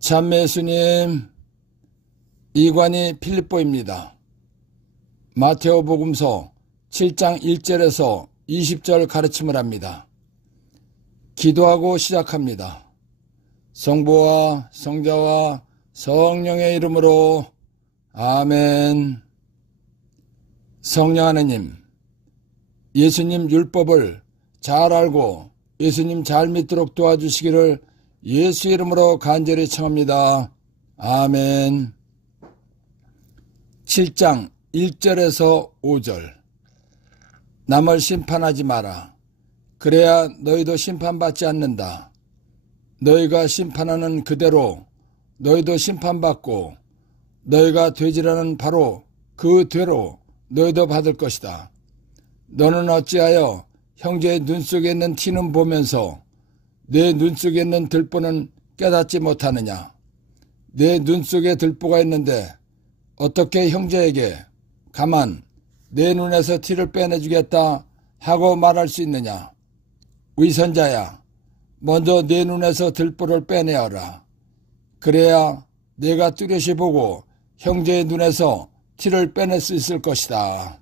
참매 예수님, 이관이 필립보입니다. 마테오복음서 7장 1절에서 20절 가르침을 합니다. 기도하고 시작합니다. 성부와 성자와 성령의 이름으로 아멘. 성령 하나님, 예수님 율법을 잘 알고 예수님 잘 믿도록 도와주시기를 예수 이름으로 간절히 청합니다. 아멘. 7장 1절에서 5절. 남을 심판하지 마라. 그래야 너희도 심판받지 않는다. 너희가 심판하는 그대로 너희도 심판받고 너희가 되지라는 바로 그 되로 너희도 받을 것이다. 너는 어찌하여 형제의 눈 속에 있는 티는 보면서 내 눈 속에 있는 들보는 깨닫지 못하느냐. 내 눈 속에 들보가 있는데 어떻게 형제에게 가만 내 눈에서 티를 빼내주겠다 하고 말할 수 있느냐. 위선자야, 먼저 내 눈에서 들보를 빼내어라. 그래야 내가 뚜렷이 보고 형제의 눈에서 티를 빼낼 수 있을 것이다.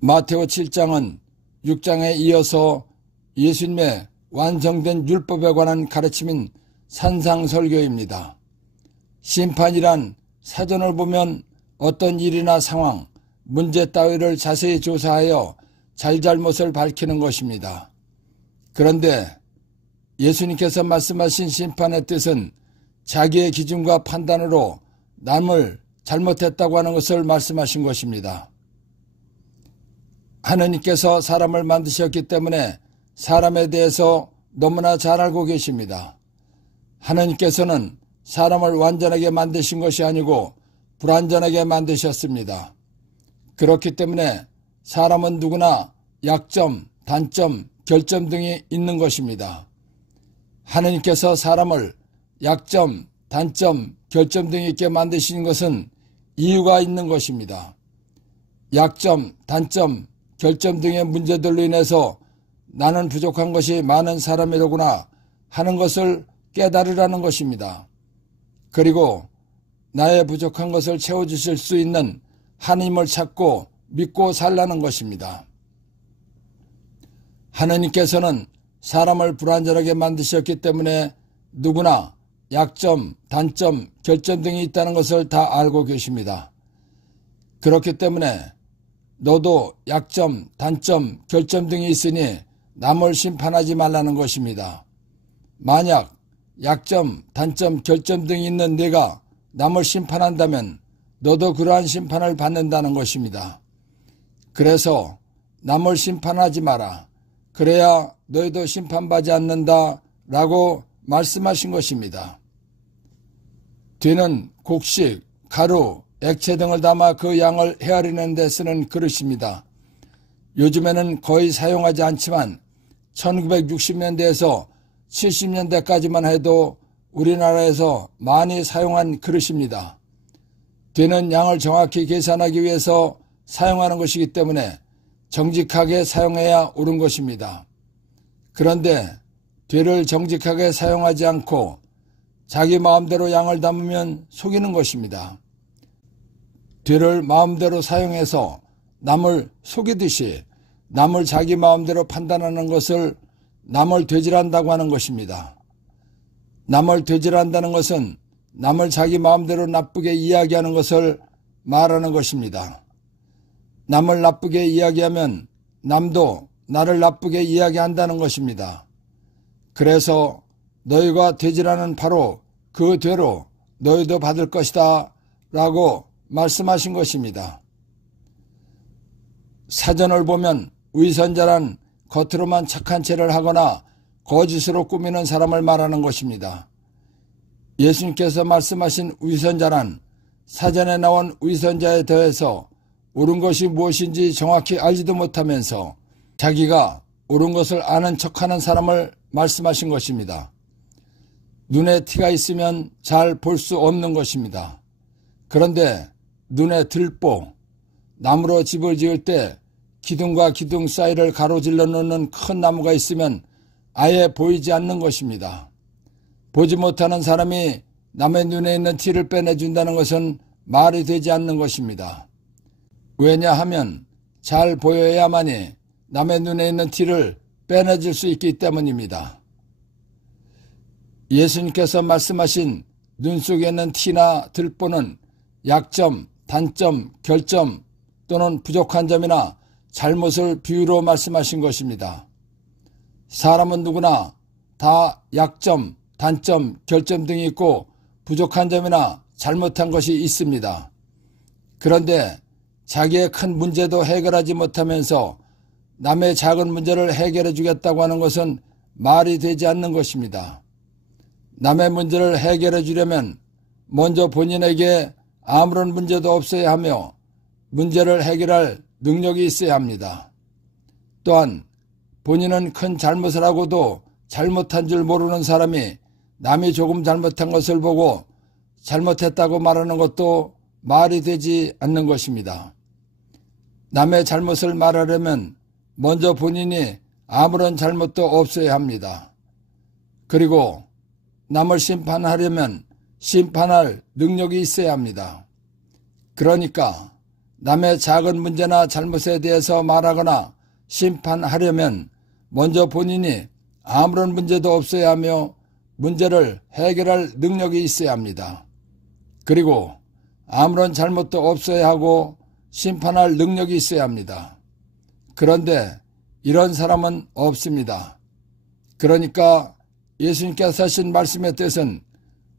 마테오 7장은 6장에 이어서 예수님의 완성된 율법에 관한 가르침인 산상설교입니다. 심판이란 사전을 보면 어떤 일이나 상황, 문제 따위를 자세히 조사하여 잘잘못을 밝히는 것입니다. 그런데 예수님께서 말씀하신 심판의 뜻은 자기의 기준과 판단으로 남을 잘못했다고 하는 것을 말씀하신 것입니다. 하느님께서 사람을 만드셨기 때문에 사람에 대해서 너무나 잘 알고 계십니다. 하느님께서는 사람을 완전하게 만드신 것이 아니고 불완전하게 만드셨습니다. 그렇기 때문에 사람은 누구나 약점, 단점, 결점 등이 있는 것입니다. 하느님께서 사람을 약점, 단점, 결점 등이 있게 만드신 것은 이유가 있는 것입니다. 약점, 단점, 결점 등의 문제들로 인해서 나는 부족한 것이 많은 사람이로구나 하는 것을 깨달으라는 것입니다. 그리고 나의 부족한 것을 채워주실 수 있는 하나님을 찾고 믿고 살라는 것입니다. 하느님께서는 사람을 불완전하게 만드셨기 때문에 누구나 약점, 단점, 결점 등이 있다는 것을 다 알고 계십니다. 그렇기 때문에 너도 약점, 단점, 결점 등이 있으니 남을 심판하지 말라는 것입니다. 만약 약점, 단점, 결점 등이 있는 네가 남을 심판한다면 너도 그러한 심판을 받는다는 것입니다. 그래서 남을 심판하지 마라. 그래야 너희도 심판받지 않는다 라고 말씀하신 것입니다. 뒤는 곡식, 가루, 액체 등을 담아 그 양을 헤아리는 데 쓰는 그릇입니다. 요즘에는 거의 사용하지 않지만 1960년대에서 70년대까지만 해도 우리나라에서 많이 사용한 그릇입니다. 되는 양을 정확히 계산하기 위해서 사용하는 것이기 때문에 정직하게 사용해야 옳은 것입니다. 그런데 되를 정직하게 사용하지 않고 자기 마음대로 양을 담으면 속이는 것입니다. 되를 마음대로 사용해서 남을 속이듯이 남을 자기 마음대로 판단하는 것을 남을 되질한다고 하는 것입니다. 남을 되질한다는 것은 남을 자기 마음대로 나쁘게 이야기하는 것을 말하는 것입니다. 남을 나쁘게 이야기하면 남도 나를 나쁘게 이야기한다는 것입니다. 그래서 너희가 되질하는 바로 그 되로 너희도 받을 것이다 라고 말씀하신 것입니다. 사전을 보면 위선자란 겉으로만 착한 체를 하거나 거짓으로 꾸미는 사람을 말하는 것입니다. 예수님께서 말씀하신 위선자란 사전에 나온 위선자에 더해서 옳은 것이 무엇인지 정확히 알지도 못하면서 자기가 옳은 것을 아는 척하는 사람을 말씀하신 것입니다. 눈에 티가 있으면 잘 볼 수 없는 것입니다. 그런데 눈에 들보, 나무로 집을 지을 때 기둥과 기둥 사이를 가로질러 놓는 큰 나무가 있으면 아예 보이지 않는 것입니다. 보지 못하는 사람이 남의 눈에 있는 티를 빼내준다는 것은 말이 되지 않는 것입니다. 왜냐하면 잘 보여야만이 남의 눈에 있는 티를 빼내줄 수 있기 때문입니다. 예수님께서 말씀하신 눈 속에 있는 티나 들보는 약점, 단점, 결점 또는 부족한 점이나 잘못을 비유로 말씀하신 것입니다. 사람은 누구나 다 약점, 단점, 결점 등이 있고 부족한 점이나 잘못한 것이 있습니다. 그런데 자기의 큰 문제도 해결하지 못하면서 남의 작은 문제를 해결해 주겠다고 하는 것은 말이 되지 않는 것입니다. 남의 문제를 해결해 주려면 먼저 본인에게 아무런 문제도 없어야 하며 문제를 해결할 능력이 있어야 합니다. 또한 본인은 큰 잘못을 하고도 잘못한 줄 모르는 사람이 남이 조금 잘못한 것을 보고 잘못했다고 말하는 것도 말이 되지 않는 것입니다. 남의 잘못을 말하려면 먼저 본인이 아무런 잘못도 없어야 합니다. 그리고 남을 심판하려면 심판할 능력이 있어야 합니다. 그러니까 남의 작은 문제나 잘못에 대해서 말하거나 심판하려면 먼저 본인이 아무런 문제도 없어야 하며 문제를 해결할 능력이 있어야 합니다. 그리고 아무런 잘못도 없어야 하고 심판할 능력이 있어야 합니다. 그런데 이런 사람은 없습니다. 그러니까 예수님께서 하신 말씀의 뜻은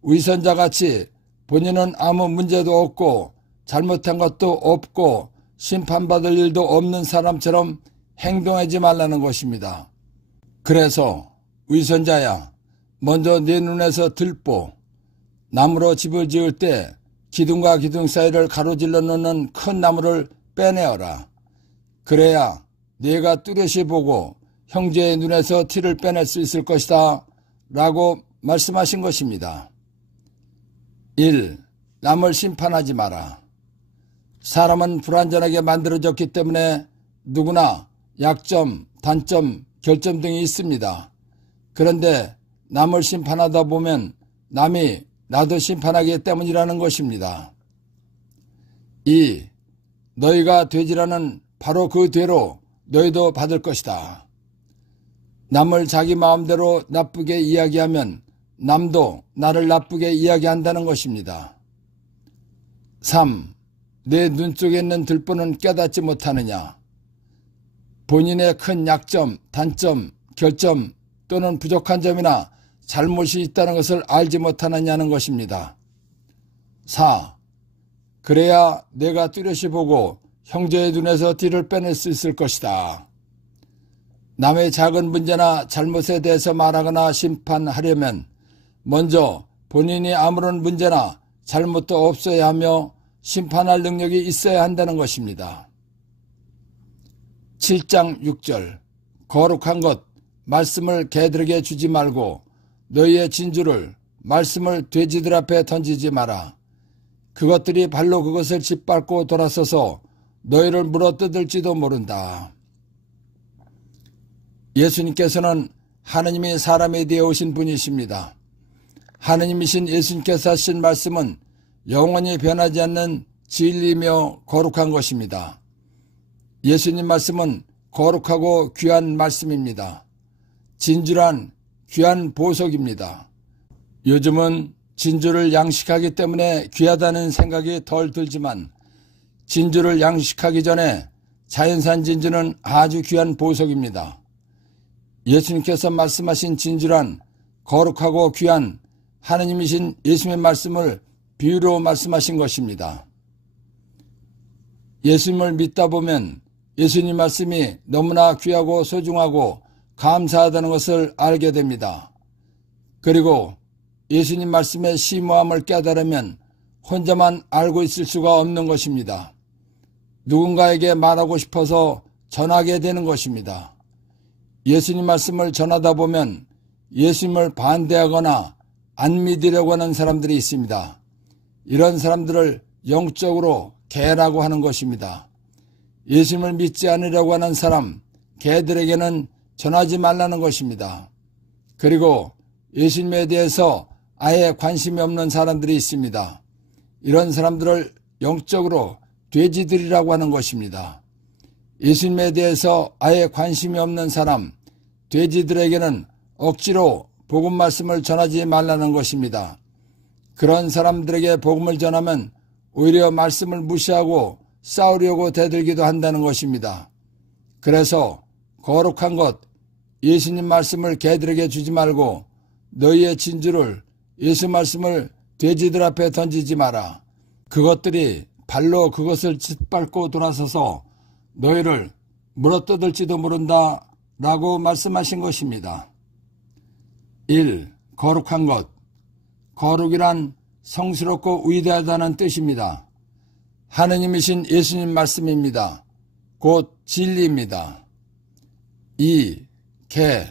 위선자같이 본인은 아무 문제도 없고 잘못한 것도 없고 심판받을 일도 없는 사람처럼 행동하지 말라는 것입니다. 그래서 위선자야, 먼저 네 눈에서 들보, 나무로 집을 지을 때 기둥과 기둥 사이를 가로질러 놓는 큰 나무를 빼내어라. 그래야 네가 뚜렷이 보고 형제의 눈에서 티를 빼낼 수 있을 것이다 라고 말씀하신 것입니다. 1. 남을 심판하지 마라. 사람은 불완전하게 만들어졌기 때문에 누구나 약점, 단점, 결점 등이 있습니다. 그런데 남을 심판하다 보면 남이 나도 심판하기 때문이라는 것입니다. 2. 너희가 되지라는 바로 그 죄로 너희도 받을 것이다. 남을 자기 마음대로 나쁘게 이야기하면 남도 나를 나쁘게 이야기한다는 것입니다. 3. 내 눈 속에 있는 들보는 깨닫지 못하느냐. 본인의 큰 약점, 단점, 결점 또는 부족한 점이나 잘못이 있다는 것을 알지 못하느냐는 것입니다. 4. 그래야 내가 뚜렷이 보고 형제의 눈에서 티를 빼낼 수 있을 것이다. 남의 작은 문제나 잘못에 대해서 말하거나 심판하려면 먼저 본인이 아무런 문제나 잘못도 없어야 하며 심판할 능력이 있어야 한다는 것입니다. 7장 6절 거룩한 것 말씀을 개들에게 주지 말고 너희의 진주를 말씀을 돼지들 앞에 던지지 마라. 그것들이 발로 그것을 짓밟고 돌아서서 너희를 물어뜯을지도 모른다. 예수님께서는 하느님이 사람이 되어 오신 분이십니다. 하느님이신 예수님께서 하신 말씀은 영원히 변하지 않는 진리며 거룩한 것입니다. 예수님 말씀은 거룩하고 귀한 말씀입니다. 진주란 귀한 보석입니다. 요즘은 진주를 양식하기 때문에 귀하다는 생각이 덜 들지만 진주를 양식하기 전에 자연산 진주는 아주 귀한 보석입니다. 예수님께서 말씀하신 진주란 거룩하고 귀한 하느님이신 예수님의 말씀을 비유로 말씀하신 것입니다. 예수님을 믿다 보면 예수님 말씀이 너무나 귀하고 소중하고 감사하다는 것을 알게 됩니다. 그리고 예수님 말씀의 심오함을 깨달으면 혼자만 알고 있을 수가 없는 것입니다. 누군가에게 말하고 싶어서 전하게 되는 것입니다. 예수님 말씀을 전하다 보면 예수님을 반대하거나 안 믿으려고 하는 사람들이 있습니다. 이런 사람들을 영적으로 개라고 하는 것입니다. 예수님을 믿지 않으려고 하는 사람, 개들에게는 전하지 말라는 것입니다. 그리고 예수님에 대해서 아예 관심이 없는 사람들이 있습니다. 이런 사람들을 영적으로 돼지들이라고 하는 것입니다. 예수님에 대해서 아예 관심이 없는 사람, 돼지들에게는 억지로 복음 말씀을 전하지 말라는 것입니다. 그런 사람들에게 복음을 전하면 오히려 말씀을 무시하고 싸우려고 대들기도 한다는 것입니다. 그래서 거룩한 것, 예수님 말씀을 개들에게 주지 말고 너희의 진주를, 예수 말씀을 돼지들 앞에 던지지 마라. 그것들이 발로 그것을 짓밟고 돌아서서 너희를 물어뜯을지도 모른다 라고 말씀하신 것입니다. 1. 거룩한 것. 거룩이란 성스럽고 위대하다는 뜻입니다. 하느님이신 예수님 말씀입니다. 곧 진리입니다. 2. 개.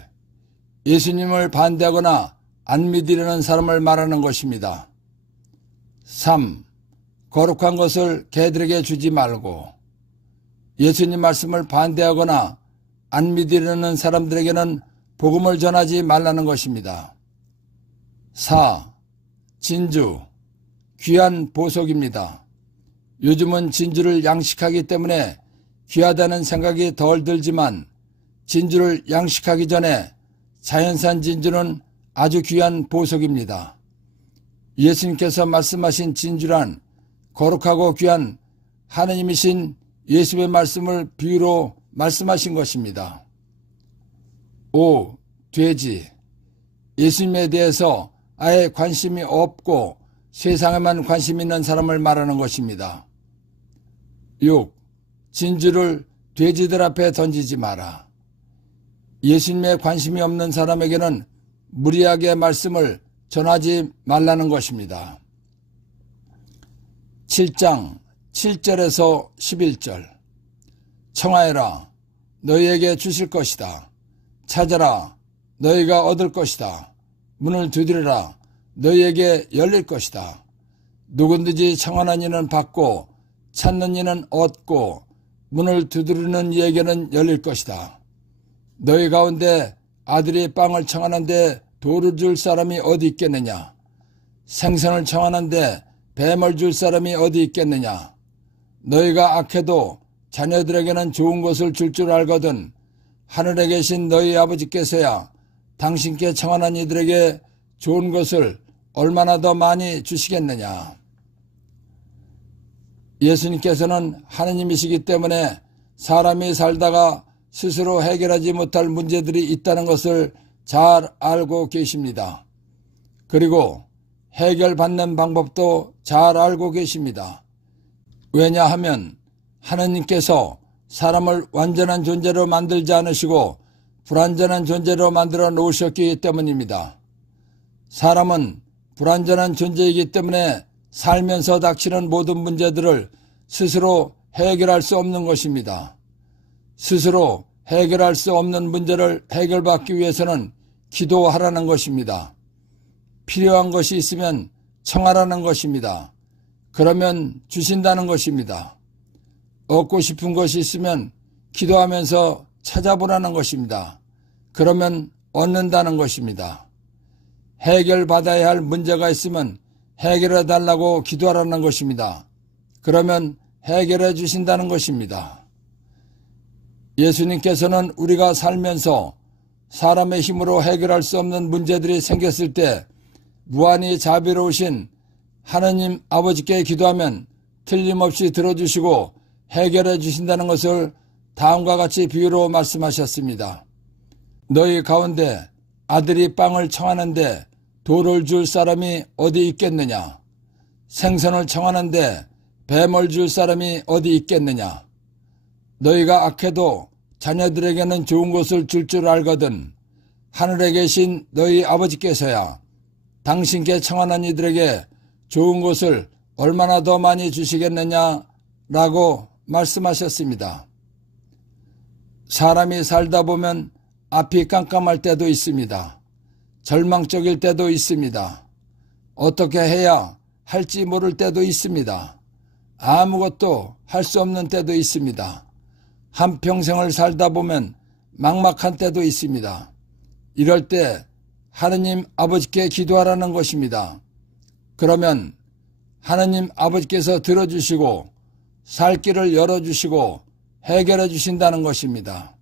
예수님을 반대하거나 안 믿으려는 사람을 말하는 것입니다. 3. 거룩한 것을 개들에게 주지 말고 예수님 말씀을 반대하거나 안 믿으려는 사람들에게는 복음을 전하지 말라는 것입니다. 4. 진주, 귀한 보석입니다. 요즘은 진주를 양식하기 때문에 귀하다는 생각이 덜 들지만 진주를 양식하기 전에 자연산 진주는 아주 귀한 보석입니다. 예수님께서 말씀하신 진주란 거룩하고 귀한 하느님이신 예수의 말씀을 비유로 말씀하신 것입니다. 5. 돼지. 예수님에 대해서 아예 관심이 없고 세상에만 관심 있는 사람을 말하는 것입니다. 6. 진주를 돼지들 앞에 던지지 마라. 예수님에 관심이 없는 사람에게는 무리하게 말씀을 전하지 말라는 것입니다. 7장 7절에서 11절. 청하여라, 너희에게 주실 것이다. 찾아라, 너희가 얻을 것이다. 문을 두드려라, 너희에게 열릴 것이다. 누구든지 청하는 이는 받고 찾는 이는 얻고 문을 두드리는 이에게는 열릴 것이다. 너희 가운데 아들이 빵을 청하는데 돌을 줄 사람이 어디 있겠느냐? 생선을 청하는데 뱀을 줄 사람이 어디 있겠느냐? 너희가 악해도 자녀들에게는 좋은 것을 줄 줄 알거든 하늘에 계신 너희 아버지께서야 당신께 청하는 이들에게 좋은 것을 얼마나 더 많이 주시겠느냐? 예수님께서는 하느님이시기 때문에 사람이 살다가 스스로 해결하지 못할 문제들이 있다는 것을 잘 알고 계십니다. 그리고 해결받는 방법도 잘 알고 계십니다. 왜냐하면 하느님께서 사람을 완전한 존재로 만들지 않으시고 불완전한 존재로 만들어 놓으셨기 때문입니다. 사람은 불완전한 존재이기 때문에 살면서 닥치는 모든 문제들을 스스로 해결할 수 없는 것입니다. 스스로 해결할 수 없는 문제를 해결받기 위해서는 기도하라는 것입니다. 필요한 것이 있으면 청하라는 것입니다. 그러면 주신다는 것입니다. 얻고 싶은 것이 있으면 기도하면서 찾아보라는 것입니다. 그러면 얻는다는 것입니다. 해결받아야 할 문제가 있으면 해결해 달라고 기도하라는 것입니다. 그러면 해결해 주신다는 것입니다. 예수님께서는 우리가 살면서 사람의 힘으로 해결할 수 없는 문제들이 생겼을 때 무한히 자비로우신 하느님 아버지께 기도하면 틀림없이 들어주시고 해결해 주신다는 것을 다음과 같이 비유로 말씀하셨습니다. 너희 가운데 아들이 빵을 청하는데 돌을 줄 사람이 어디 있겠느냐? 생선을 청하는데 뱀을 줄 사람이 어디 있겠느냐? 너희가 악해도 자녀들에게는 좋은 것을 줄 줄 알거든 하늘에 계신 너희 아버지께서야 당신께 청하는 이들에게 좋은 것을 얼마나 더 많이 주시겠느냐라고 말씀하셨습니다. 사람이 살다 보면 앞이 깜깜할 때도 있습니다. 절망적일 때도 있습니다. 어떻게 해야 할지 모를 때도 있습니다. 아무것도 할 수 없는 때도 있습니다. 한평생을 살다 보면 막막한 때도 있습니다. 이럴 때 하느님 아버지께 기도하라는 것입니다. 그러면 하느님 아버지께서 들어주시고 살 길을 열어주시고 해결해 주신다는 것입니다.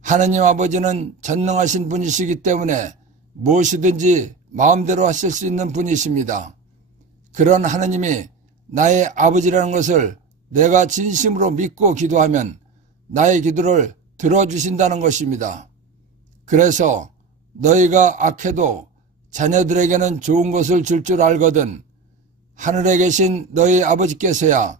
하느님 아버지는 전능하신 분이시기 때문에 무엇이든지 마음대로 하실 수 있는 분이십니다. 그런 하느님이 나의 아버지라는 것을 내가 진심으로 믿고 기도하면 나의 기도를 들어주신다는 것입니다. 그래서 너희가 악해도 자녀들에게는 좋은 것을 줄 줄 알거든 하늘에 계신 너희 아버지께서야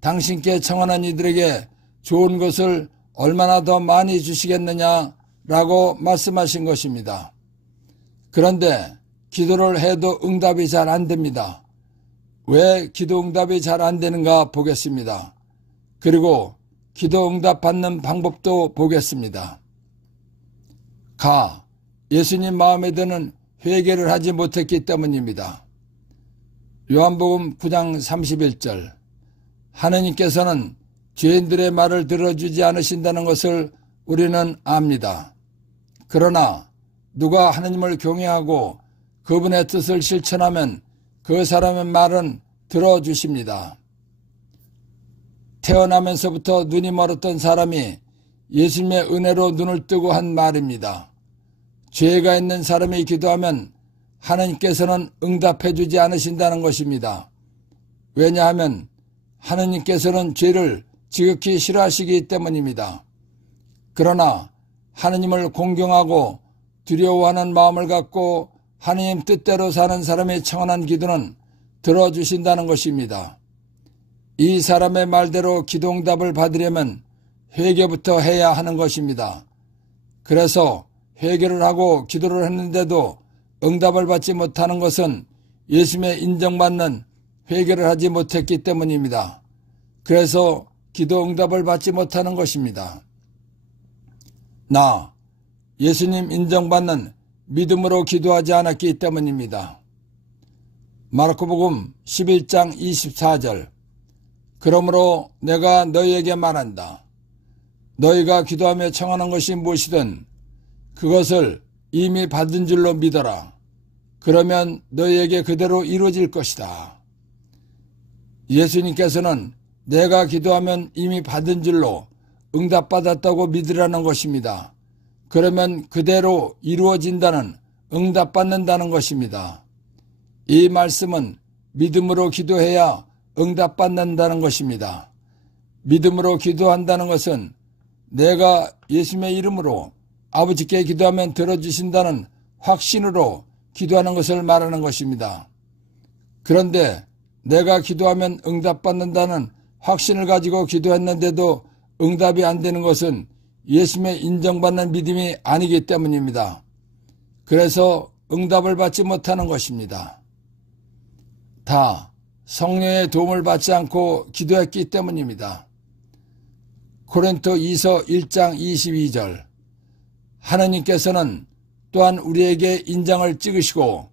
당신께 청하는 이들에게 좋은 것을 얼마나 더 많이 주시겠느냐라고 말씀하신 것입니다. 그런데 기도를 해도 응답이 잘 안 됩니다. 왜 기도 응답이 잘 안 되는가 보겠습니다. 그리고 기도 응답 받는 방법도 보겠습니다. 예수님 마음에 드는 회개를 하지 못했기 때문입니다. 요한복음 9장 31절 하느님께서는 죄인들의 말을 들어주지 않으신다는 것을 우리는 압니다. 그러나 누가 하느님을 경외하고 그분의 뜻을 실천하면 그 사람의 말은 들어주십니다. 태어나면서부터 눈이 멀었던 사람이 예수님의 은혜로 눈을 뜨고 한 말입니다. 죄가 있는 사람이 기도하면 하느님께서는 응답해 주지 않으신다는 것입니다. 왜냐하면 하느님께서는 죄를 지극히 싫어하시기 때문입니다. 그러나 하느님을 공경하고 두려워하는 마음을 갖고 하느님 뜻대로 사는 사람의 청원한 기도는 들어주신다는 것입니다. 이 사람의 말대로 기도응답을 받으려면 회개부터 해야 하는 것입니다. 그래서 회개를 하고 기도를 했는데도 응답을 받지 못하는 것은 예수님의 인정받는 회개를 하지 못했기 때문입니다. 그래서 기도 응답을 받지 못하는 것입니다. 예수님 인정받는 믿음으로 기도하지 않았기 때문입니다. 마르코복음 11장 24절 그러므로 내가 너희에게 말한다. 너희가 기도하며 청하는 것이 무엇이든 그것을 이미 받은 줄로 믿어라. 그러면 너희에게 그대로 이루어질 것이다. 예수님께서는 내가 기도하면 이미 받은 줄로 응답받았다고 믿으라는 것입니다. 그러면 그대로 이루어진다는 응답받는다는 것입니다. 이 말씀은 믿음으로 기도해야 응답받는다는 것입니다. 믿음으로 기도한다는 것은 내가 예수님의 이름으로 아버지께 기도하면 들어주신다는 확신으로 기도하는 것을 말하는 것입니다. 그런데 내가 기도하면 응답받는다는 확신을 가지고 기도했는데도 응답이 안 되는 것은 예수님의 인정받는 믿음이 아니기 때문입니다. 그래서 응답을 받지 못하는 것입니다. 다 성령의 도움을 받지 않고 기도했기 때문입니다. 고린도 2서 1장 22절 하느님께서는 또한 우리에게 인장을 찍으시고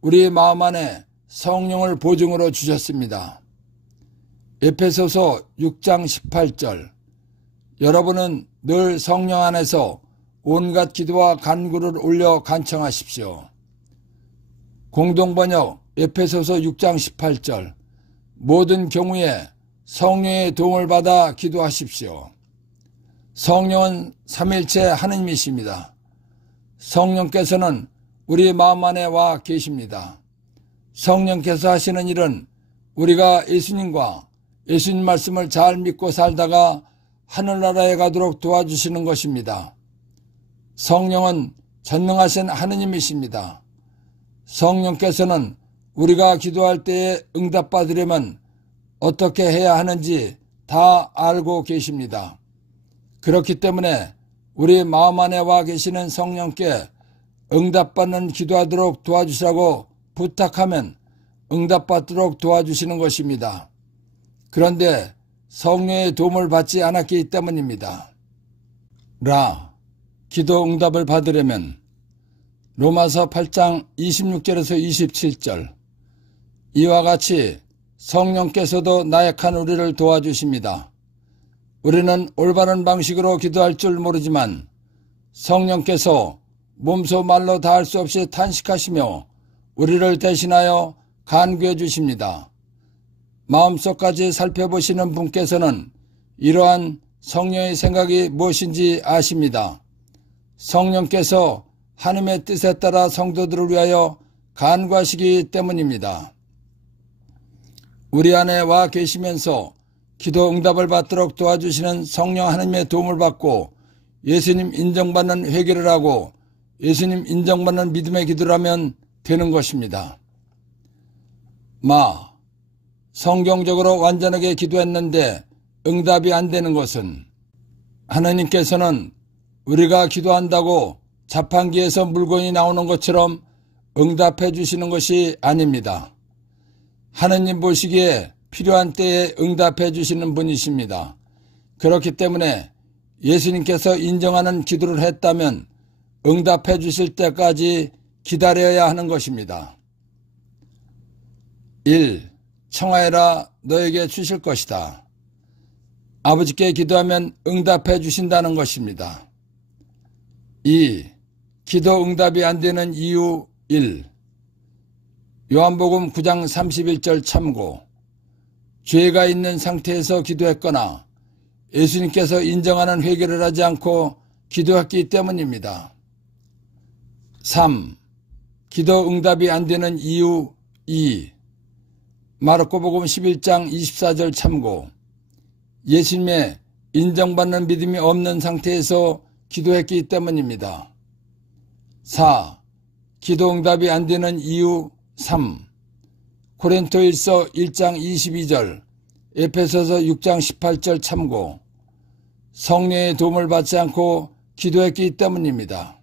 우리 마음 안에 성령을 보증으로 주셨습니다. 에페소서 6장 18절 여러분은 늘 성령 안에서 온갖 기도와 간구를 올려 간청하십시오. 공동번역 에페소서 6장 18절 모든 경우에 성령의 도움을 받아 기도하십시오. 성령은 삼일체 하느님이십니다. 성령께서는 우리 마음 안에 와 계십니다. 성령께서 하시는 일은 우리가 예수님과 예수님 말씀을 잘 믿고 살다가 하늘나라에 가도록 도와주시는 것입니다. 성령은 전능하신 하느님이십니다. 성령께서는 우리가 기도할 때에 응답받으려면 어떻게 해야 하는지 다 알고 계십니다. 그렇기 때문에 우리 마음 안에 와 계시는 성령께 응답받는 기도하도록 도와주시라고 부탁하면 응답받도록 도와주시는 것입니다. 그런데 성령의 도움을 받지 않았기 때문입니다. 기도 응답을 받으려면 로마서 8장 26절에서 27절 이와 같이 성령께서도 나약한 우리를 도와주십니다. 우리는 올바른 방식으로 기도할 줄 모르지만 성령께서 몸소 말로 다할 수 없이 탄식하시며 우리를 대신하여 간구해 주십니다. 마음속까지 살펴보시는 분께서는 이러한 성령의 생각이 무엇인지 아십니다. 성령께서 하나님의 뜻에 따라 성도들을 위하여 간구하시기 때문입니다. 우리 안에 와 계시면서 기도 응답을 받도록 도와주시는 성령 하나님의 도움을 받고 예수님 인정받는 회개를 하고 예수님 인정받는 믿음의 기도를 하면 되는 것입니다. 성경적으로 완전하게 기도했는데 응답이 안 되는 것은 하나님께서는 우리가 기도한다고 자판기에서 물건이 나오는 것처럼 응답해 주시는 것이 아닙니다. 하나님 보시기에 필요한 때에 응답해 주시는 분이십니다. 그렇기 때문에 예수님께서 인정하는 기도를 했다면 응답해 주실 때까지 기다려야 하는 것입니다. 1. 청하여라 너에게 주실 것이다. 아버지께 기도하면 응답해 주신다는 것입니다. 2. 기도 응답이 안 되는 이유 1. 요한복음 9장 31절 참고. 죄가 있는 상태에서 기도했거나 예수님께서 인정하는 회개를 하지 않고 기도했기 때문입니다. 3. 기도 응답이 안 되는 이유 2. 마르코복음 11장 24절 참고. 예수님의 인정받는 믿음이 없는 상태에서 기도했기 때문입니다. 4. 기도 응답이 안 되는 이유 3. 고린토일서 1장 22절, 에베소서 6장 18절 참고. 성령의 도움을 받지 않고 기도했기 때문입니다.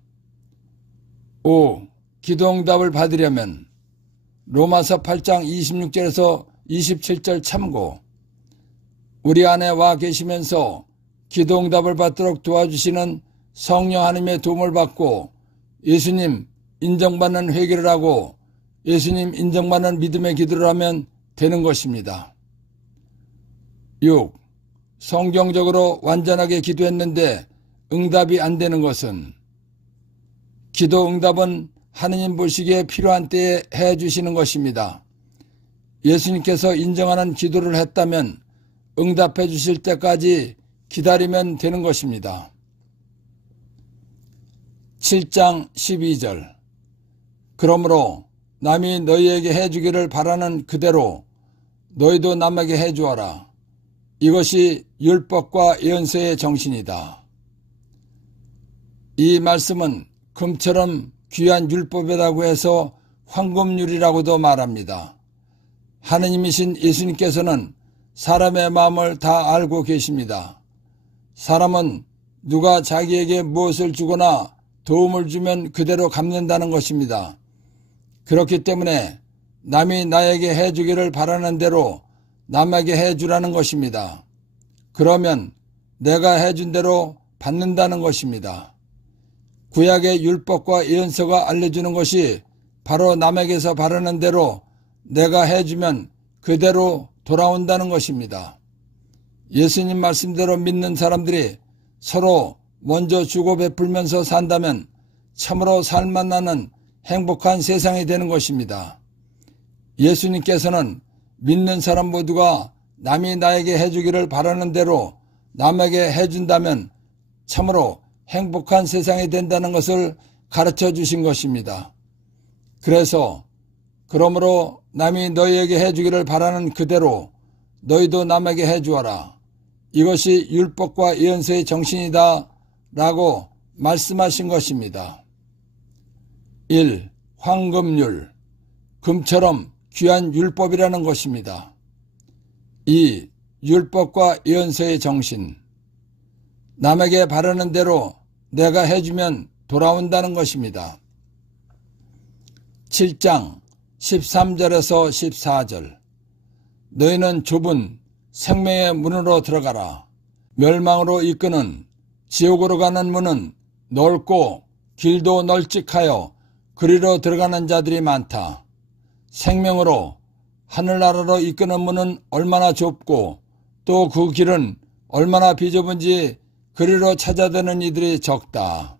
5. 기도 응답을 받으려면 로마서 8장 26절에서 27절 참고. 우리 안에 와 계시면서 기도 응답을 받도록 도와주시는 성령 하나님의 도움을 받고 예수님 인정받는 회개를 하고 예수님 인정받는 믿음의 기도를 하면 되는 것입니다. 6. 성경적으로 완전하게 기도했는데 응답이 안 되는 것은 기도 응답은 하느님 보시기에 필요한 때에 해주시는 것입니다. 예수님께서 인정하는 기도를 했다면 응답해 주실 때까지 기다리면 되는 것입니다. 7장 12절. 그러므로 남이 너희에게 해주기를 바라는 그대로 너희도 남에게 해주어라. 이것이 율법과 예언서의 정신이다. 이 말씀은 금처럼 귀한 율법이라고 해서 황금률이라고도 말합니다. 하느님이신 예수님께서는 사람의 마음을 다 알고 계십니다. 사람은 누가 자기에게 무엇을 주거나 도움을 주면 그대로 갚는다는 것입니다. 그렇기 때문에 남이 나에게 해주기를 바라는 대로 남에게 해주라는 것입니다. 그러면 내가 해준 대로 받는다는 것입니다. 구약의 율법과 예언서가 알려주는 것이 바로 남에게서 바라는 대로 내가 해주면 그대로 돌아온다는 것입니다. 예수님 말씀대로 믿는 사람들이 서로 먼저 주고 베풀면서 산다면 참으로 살만나는 행복한 세상이 되는 것입니다. 예수님께서는 믿는 사람 모두가 남이 나에게 해주기를 바라는 대로 남에게 해준다면 참으로 행복한 세상이 된다는 것을 가르쳐 주신 것입니다. 그래서 그러므로 남이 너희에게 해주기를 바라는 그대로 너희도 남에게 해주어라. 이것이 율법과 예언서의 정신이다 라고 말씀하신 것입니다. 1. 황금률. 금처럼 귀한 율법이라는 것입니다. 2. 율법과 예언서의 정신. 남에게 바라는 대로 내가 해주면 돌아온다는 것입니다. 7장 13절에서 14절. 너희는 좁은 생명의 문으로 들어가라. 멸망으로 이끄는 지옥으로 가는 문은 넓고 길도 널찍하여 그리로 들어가는 자들이 많다. 생명으로 하늘나라로 이끄는 문은 얼마나 좁고 또 그 길은 얼마나 비좁은지 그리로 찾아드는 이들이 적다.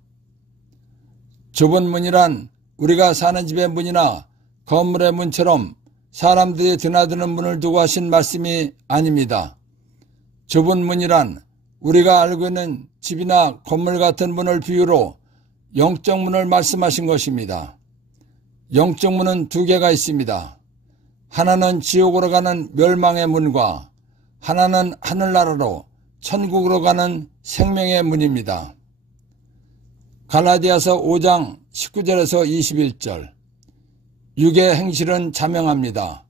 좁은 문이란 우리가 사는 집의 문이나 건물의 문처럼 사람들이 드나드는 문을 두고 하신 말씀이 아닙니다. 좁은 문이란 우리가 알고 있는 집이나 건물 같은 문을 비유로 영적 문을 말씀하신 것입니다. 영적 문은 두 개가 있습니다. 하나는 지옥으로 가는 멸망의 문과 하나는 하늘나라로 천국으로 가는 생명의 문입니다. 갈라디아서 5장 19절에서 21절. 육의 행실은 자명합니다.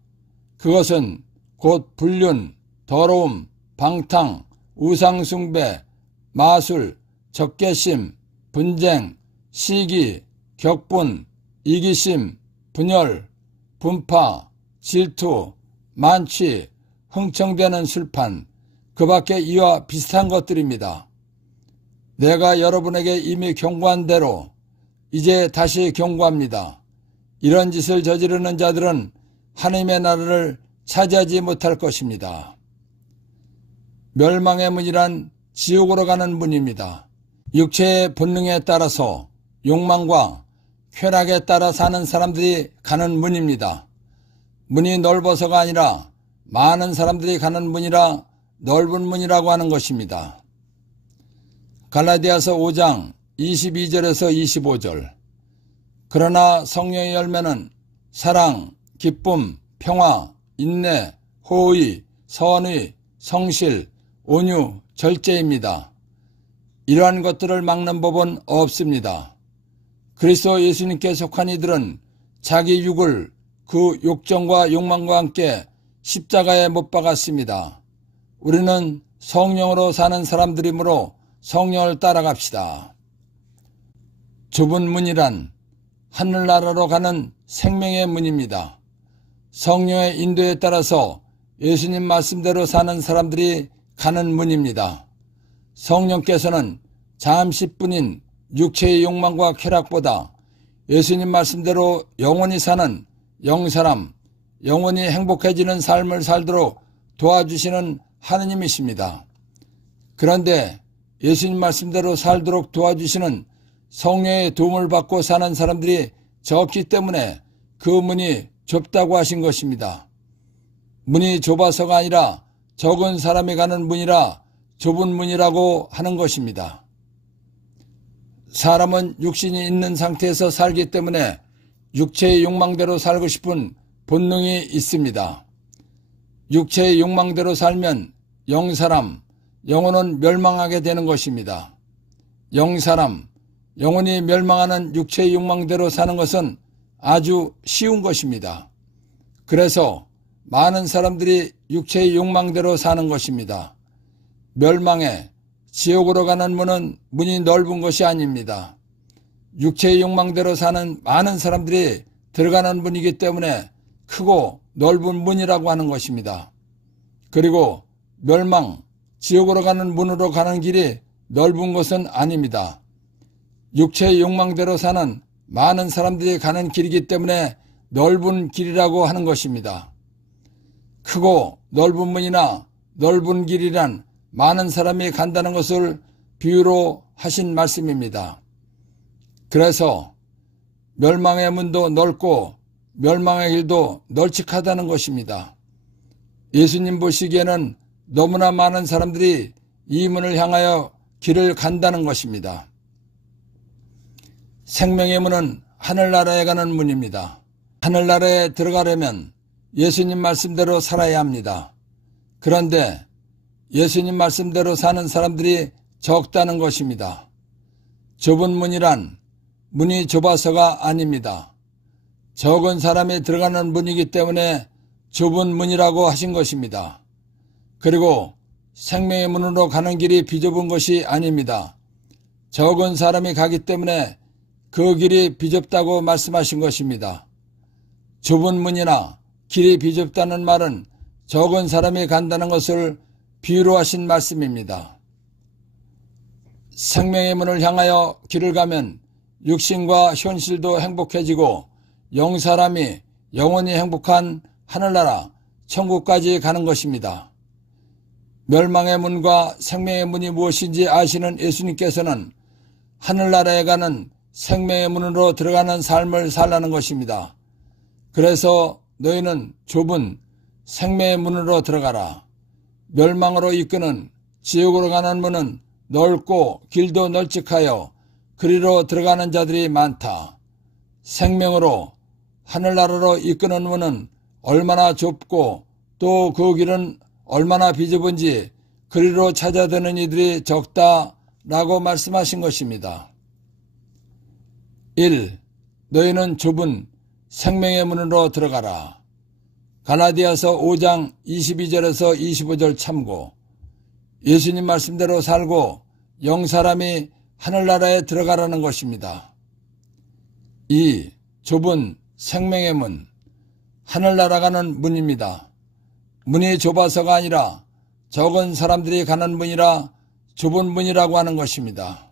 그것은 곧 불륜, 더러움, 방탕, 우상숭배, 마술, 적개심, 분쟁, 시기, 격분, 이기심, 분열, 분파, 질투, 만취, 흥청대는 술판, 그 밖에 이와 비슷한 것들입니다. 내가 여러분에게 이미 경고한 대로 이제 다시 경고합니다. 이런 짓을 저지르는 자들은 하나님의 나라를 차지하지 못할 것입니다. 멸망의 문이란 지옥으로 가는 문입니다. 육체의 본능에 따라서 욕망과 쾌락에 따라 사는 사람들이 가는 문입니다. 문이 넓어서가 아니라 많은 사람들이 가는 문이라 넓은 문이라고 하는 것입니다. 갈라디아서 5장 22절에서 25절. 그러나 성령의 열매는 사랑, 기쁨, 평화, 인내, 호의, 선의, 성실, 온유, 절제입니다. 이러한 것들을 막는 법은 없습니다. 그리스도 예수님께 속한 이들은 자기 육을 그 욕정과 욕망과 함께 십자가에 못 박았습니다. 우리는 성령으로 사는 사람들이므로 성령을 따라갑시다. 좁은 문이란 하늘나라로 가는 생명의 문입니다. 성령의 인도에 따라서 예수님 말씀대로 사는 사람들이 가는 문입니다. 성령께서는 잠시뿐인 육체의 욕망과 쾌락보다 예수님 말씀대로 영원히 사는 영사람, 영원히 행복해지는 삶을 살도록 도와주시는 하느님이십니다. 그런데 예수님 말씀대로 살도록 도와주시는 성령의 도움을 받고 사는 사람들이 적기 때문에 그 문이 좁다고 하신 것입니다. 문이 좁아서가 아니라 적은 사람이 가는 문이라 좁은 문이라고 하는 것입니다. 사람은 육신이 있는 상태에서 살기 때문에 육체의 욕망대로 살고 싶은 본능이 있습니다. 육체의 욕망대로 살면 영사람, 영혼은 멸망하게 되는 것입니다. 영사람, 영혼이 멸망하는 육체의 욕망대로 사는 것은 아주 쉬운 것입니다. 그래서 많은 사람들이 육체의 욕망대로 사는 것입니다. 멸망에 지옥으로 가는 문은 문이 넓은 것이 아닙니다. 육체의 욕망대로 사는 많은 사람들이 들어가는 문이기 때문에 크고 넓은 문이라고 하는 것입니다. 그리고 멸망, 지옥으로 가는 문으로 가는 길이 넓은 것은 아닙니다. 육체의 욕망대로 사는 많은 사람들이 가는 길이기 때문에 넓은 길이라고 하는 것입니다. 크고 넓은 문이나 넓은 길이란 많은 사람이 간다는 것을 비유로 하신 말씀입니다. 그래서 멸망의 문도 넓고 멸망의 길도 널찍하다는 것입니다. 예수님 보시기에는 너무나 많은 사람들이 이 문을 향하여 길을 간다는 것입니다. 생명의 문은 하늘나라에 가는 문입니다. 하늘나라에 들어가려면 예수님 말씀대로 살아야 합니다. 그런데 예수님 말씀대로 사는 사람들이 적다는 것입니다. 좁은 문이란 문이 좁아서가 아닙니다. 적은 사람이 들어가는 문이기 때문에 좁은 문이라고 하신 것입니다. 그리고 생명의 문으로 가는 길이 비좁은 것이 아닙니다. 적은 사람이 가기 때문에 그 길이 비좁다고 말씀하신 것입니다. 좁은 문이나 길이 비좁다는 말은 적은 사람이 간다는 것을 비유로 하신 말씀입니다. 생명의 문을 향하여 길을 가면 육신과 현실도 행복해지고 영사람이 영원히 행복한 하늘나라 천국까지 가는 것입니다. 멸망의 문과 생명의 문이 무엇인지 아시는 예수님께서는 하늘나라에 가는 생명의 문으로 들어가는 삶을 살라는 것입니다. 그래서 너희는 좁은 생명의 문으로 들어가라. 멸망으로 이끄는 지옥으로 가는 문은 넓고 길도 널찍하여 그리로 들어가는 자들이 많다. 생명으로 하늘나라로 이끄는 문은 얼마나 좁고 또 그 길은 얼마나 비좁은지 그리로 찾아드는 이들이 적다라고 말씀하신 것입니다. 1. 너희는 좁은 생명의 문으로 들어가라. 갈라디아서 5장 22절에서 25절 참고. 예수님 말씀대로 살고 영사람이 하늘나라에 들어가라는 것입니다. 2. 좁은 생명의 문. 하늘나라 가는 문입니다. 문이 좁아서가 아니라 적은 사람들이 가는 문이라 좁은 문이라고 하는 것입니다.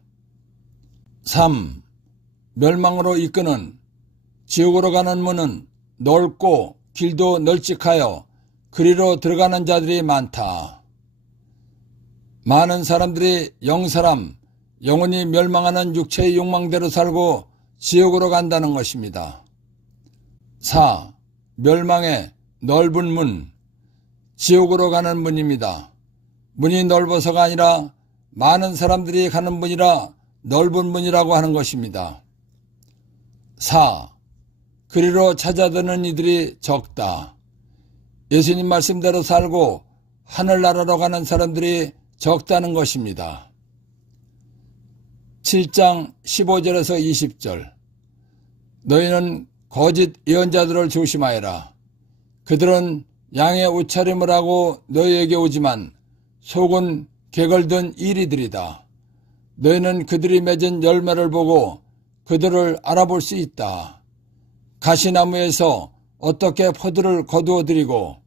3. 멸망으로 이끄는 지옥으로 가는 문은 넓고 길도 널찍하여 그리로 들어가는 자들이 많다. 많은 사람들이 영사람, 영원히 멸망하는 육체의 욕망대로 살고 지옥으로 간다는 것입니다. 4. 멸망의 넓은 문. 지옥으로 가는 문입니다. 문이 넓어서가 아니라 많은 사람들이 가는 문이라 넓은 문이라고 하는 것입니다. 4. 그리로 찾아드는 이들이 적다. 예수님 말씀대로 살고 하늘나라로 가는 사람들이 적다는 것입니다. 7장 15절에서 20절. 너희는 거짓 예언자들을 조심하여라. 그들은 양의 옷차림을 하고 너희에게 오지만 속은 개걸든 이리들이다. 너희는 그들이 맺은 열매를 보고 그들을 알아볼 수 있다. 가시나무에서 어떻게 포도를 거두어들이고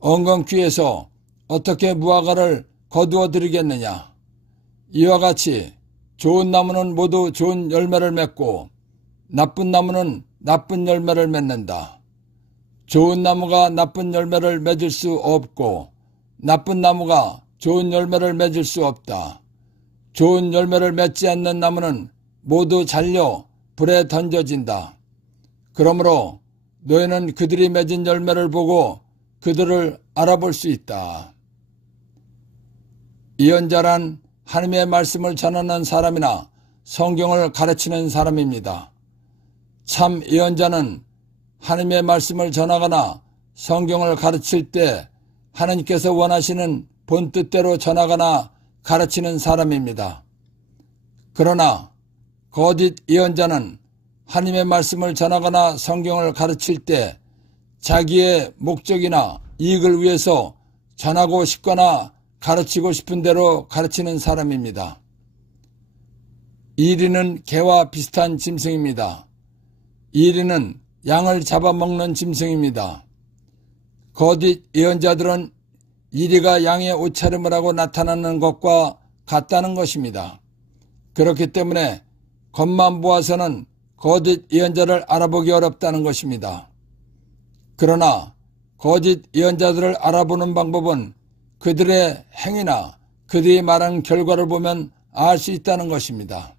엉겅퀴에서 어떻게 무화과를 거두어들이겠느냐. 이와 같이 좋은 나무는 모두 좋은 열매를 맺고 나쁜 나무는 나쁜 열매를 맺는다. 좋은 나무가 나쁜 열매를 맺을 수 없고 나쁜 나무가 좋은 열매를 맺을 수 없다. 좋은 열매를 맺지 않는 나무는 모두 잘려 불에 던져진다. 그러므로 너희는 그들이 맺은 열매를 보고 그들을 알아볼 수 있다. 예언자란 하나님의 말씀을 전하는 사람이나 성경을 가르치는 사람입니다. 참 예언자는 하나님의 말씀을 전하거나 성경을 가르칠 때 하나님께서 원하시는 본뜻대로 전하거나 가르치는 사람입니다. 그러나 거짓 예언자는 하나님의 말씀을 전하거나 성경을 가르칠 때 자기의 목적이나 이익을 위해서 전하고 싶거나 가르치고 싶은 대로 가르치는 사람입니다. 이리는 개와 비슷한 짐승입니다. 이리는 양을 잡아먹는 짐승입니다. 거짓 예언자들은 이리가 양의 옷차림을 하고 나타나는 것과 같다는 것입니다. 그렇기 때문에 겉만 보아서는 거짓 예언자를 알아보기 어렵다는 것입니다. 그러나 거짓 예언자들을 알아보는 방법은 그들의 행위나 그들이 말한 결과를 보면 알 수 있다는 것입니다.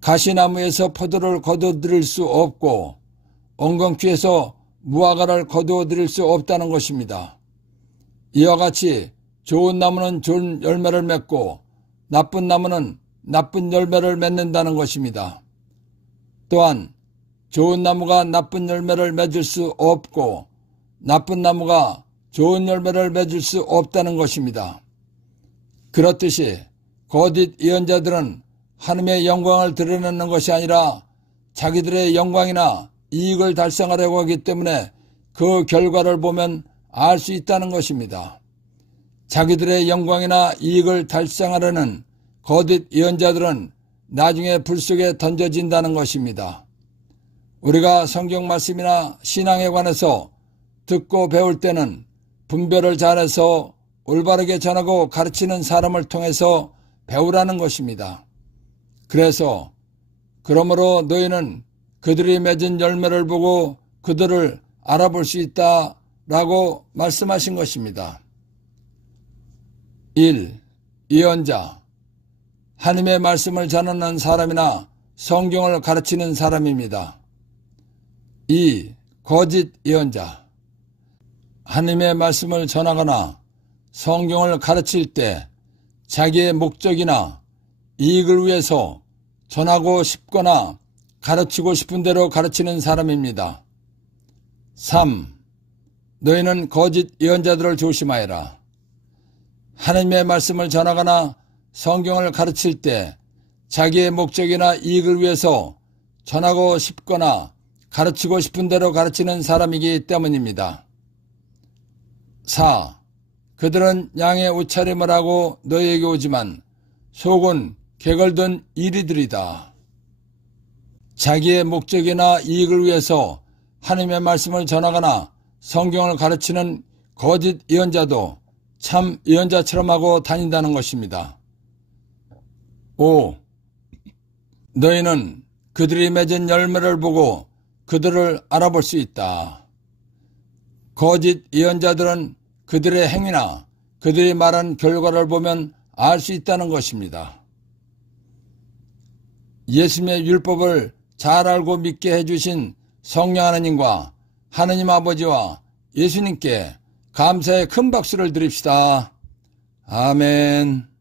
가시나무에서 포도를 거두어들일 수 없고 엉겅퀴에서 무화과를 거두어들일 수 없다는 것입니다. 이와 같이 좋은 나무는 좋은 열매를 맺고 나쁜 나무는 나쁜 열매를 맺는다는 것입니다. 또한 좋은 나무가 나쁜 열매를 맺을 수 없고 나쁜 나무가 좋은 열매를 맺을 수 없다는 것입니다. 그렇듯이 거짓 예언자들은 하나님의 영광을 드러내는 것이 아니라 자기들의 영광이나 이익을 달성하려고 하기 때문에 그 결과를 보면 알 수 있다는 것입니다. 자기들의 영광이나 이익을 달성하려는 거짓 예언자들은 나중에 불 속에 던져진다는 것입니다. 우리가 성경 말씀이나 신앙에 관해서 듣고 배울 때는 분별을 잘해서 올바르게 전하고 가르치는 사람을 통해서 배우라는 것입니다. 그래서 그러므로 너희는 그들이 맺은 열매를 보고 그들을 알아볼 수 있다라고 말씀하신 것입니다. 1. 예언자. 하나님의 말씀을 전하는 사람이나 성경을 가르치는 사람입니다. 2. 거짓 예언자. 하나님의 말씀을 전하거나 성경을 가르칠 때 자기의 목적이나 이익을 위해서 전하고 싶거나 가르치고 싶은 대로 가르치는 사람입니다. 3. 너희는 거짓 예언자들을 조심하여라. 하나님의 말씀을 전하거나 성경을 가르칠 때 자기의 목적이나 이익을 위해서 전하고 싶거나 가르치고 싶은 대로 가르치는 사람이기 때문입니다. 4. 그들은 양의 옷차림을 하고 너희에게 오지만 속은 개걸든 이리들이다. 자기의 목적이나 이익을 위해서 하나님의 말씀을 전하거나 성경을 가르치는 거짓 예언자도 참 예언자처럼 하고 다닌다는 것입니다. 5. 너희는 그들이 맺은 열매를 보고 그들을 알아볼 수 있다. 거짓 예언자들은 그들의 행위나 그들이 말한 결과를 보면 알 수 있다는 것입니다. 예수님의 율법을 잘 알고 믿게 해주신 성령 하나님과 하나님 아버지와 예수님께 감사의 큰 박수를 드립시다. 아멘.